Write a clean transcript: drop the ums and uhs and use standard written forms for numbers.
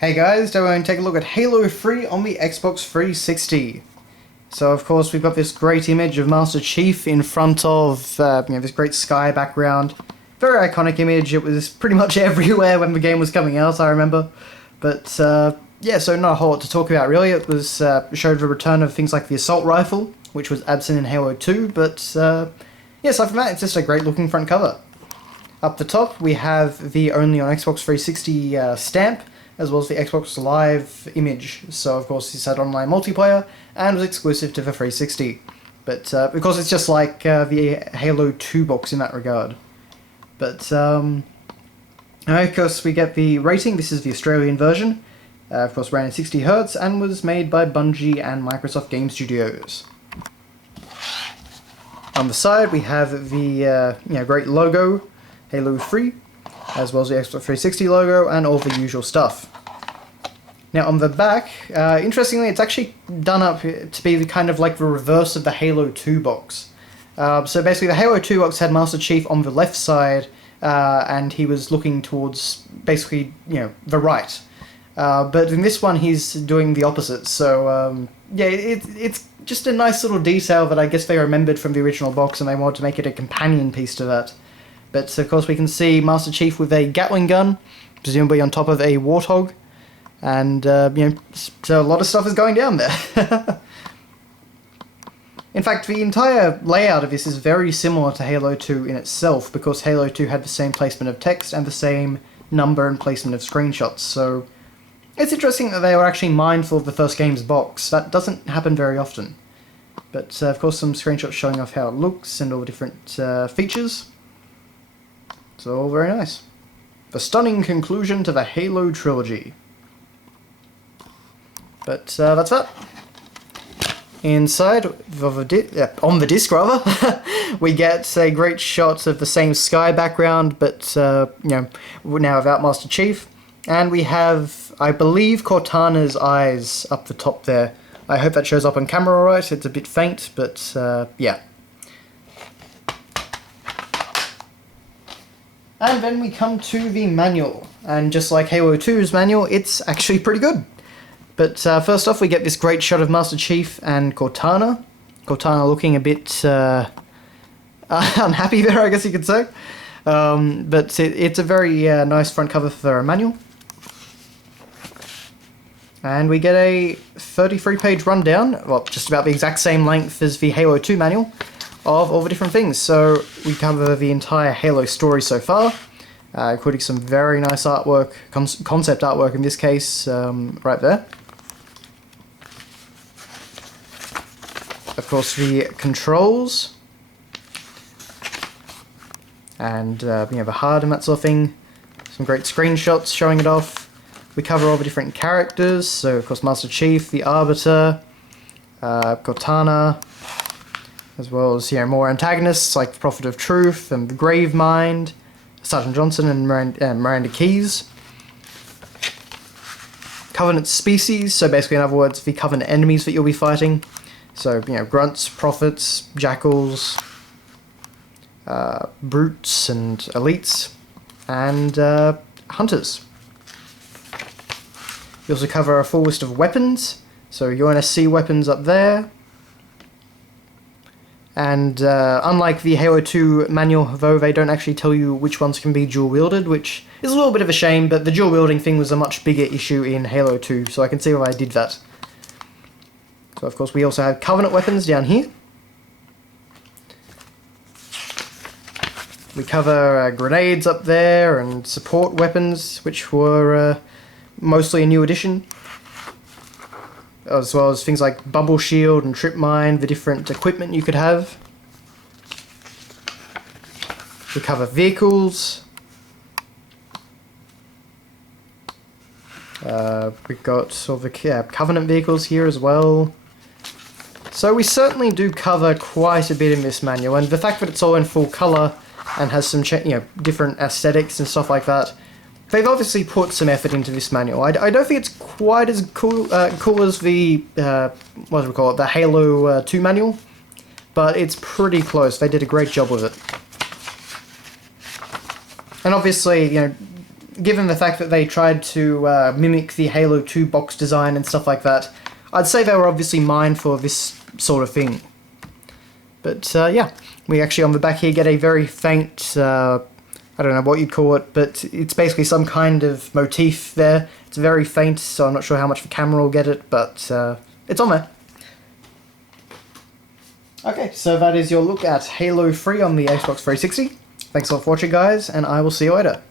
Hey guys, today we're going to take a look at Halo 3 on the Xbox 360. So of course we've got this great image of Master Chief in front of this great sky background. Very iconic image, it was pretty much everywhere when the game was coming out, I remember. But yeah, so not a whole lot to talk about really. It was showed the return of things like the assault rifle, which was absent in Halo 2, but yeah, aside from that, it's just a great looking front cover. Up the top we have the only on Xbox 360 stamp, as well as the Xbox Live image. So of course this had online multiplayer and was exclusive to the 360. But because it's just like the Halo 2 box in that regard. But of course we get the rating. This is the Australian version. Of course ran at 60 Hz and was made by Bungie and Microsoft Game Studios. On the side we have the great logo, Halo 3, as well as the Xbox 360 logo and all the usual stuff. Now on the back, interestingly, it's actually done up to be kind of like the reverse of the Halo 2 box. So basically the Halo 2 box had Master Chief on the left side, and he was looking towards basically, the right. But in this one he's doing the opposite, so yeah, it's just a nice little detail that I guess they remembered from the original box and they wanted to make it a companion piece to that. But of course we can see Master Chief with a Gatling gun, presumably on top of a Warthog, and so a lot of stuff is going down there. In fact, the entire layout of this is very similar to Halo 2 in itself, because Halo 2 had the same placement of text and the same number and placement of screenshots, so it's interesting that they were actually mindful of the first game's box. That doesn't happen very often. But of course some screenshots showing off how it looks and all the different features. It's all very nice. The stunning conclusion to the Halo trilogy. But that's that. Inside, on the disc rather, we get a great shot of the same sky background, but now without Master Chief. And we have, I believe, Cortana's eyes up the top there. I hope that shows up on camera alright. It's a bit faint, but yeah. And then we come to the manual, and just like Halo 2's manual, it's actually pretty good. But first off we get this great shot of Master Chief and Cortana. Cortana looking a bit unhappy there, I guess you could say. But it's a very nice front cover for a manual. And we get a 33-page rundown, well, just about the exact same length as the Halo 2 manual, of all the different things. So we cover the entire Halo story so far, including some very nice artwork, concept artwork in this case, right there. Of course the controls, and the HUD and that sort of thing. Some great screenshots showing it off. We cover all the different characters, so of course Master Chief, the Arbiter, Cortana, as well as more antagonists like the Prophet of Truth and the Gravemind, Sergeant Johnson and Miranda Keyes. Covenant species, so basically in other words the Covenant enemies that you'll be fighting. So grunts, prophets, jackals, brutes and elites, and hunters. We also cover a full list of weapons, so UNSC weapons up there. And unlike the Halo 2 manual, though, they don't actually tell you which ones can be dual-wielded, which is a little bit of a shame, but the dual-wielding thing was a much bigger issue in Halo 2, so I can see why I did that. So of course we also have Covenant weapons down here. We cover grenades up there and support weapons, which were mostly a new addition. As well as things like Bubble Shield and Trip Mine, the different equipment you could have. We cover vehicles. We've got all the Covenant vehicles here as well. So we certainly do cover quite a bit in this manual, and the fact that it's all in full colour and has some different aesthetics and stuff like that, they've obviously put some effort into this manual. I don't think it's quite as cool as the what do we call it, the Halo 2 manual, but it's pretty close. They did a great job with it. And obviously, given the fact that they tried to mimic the Halo 2 box design and stuff like that, I'd say they were obviously mindful of this sort of thing. But yeah, we actually on the back here get a very faint, I don't know what you'd call it, but it's basically some kind of motif there. It's very faint, so I'm not sure how much the camera will get it, but it's on there. Okay, so that is your look at Halo 3 on the Xbox 360. Thanks a lot for watching, guys, and I will see you later.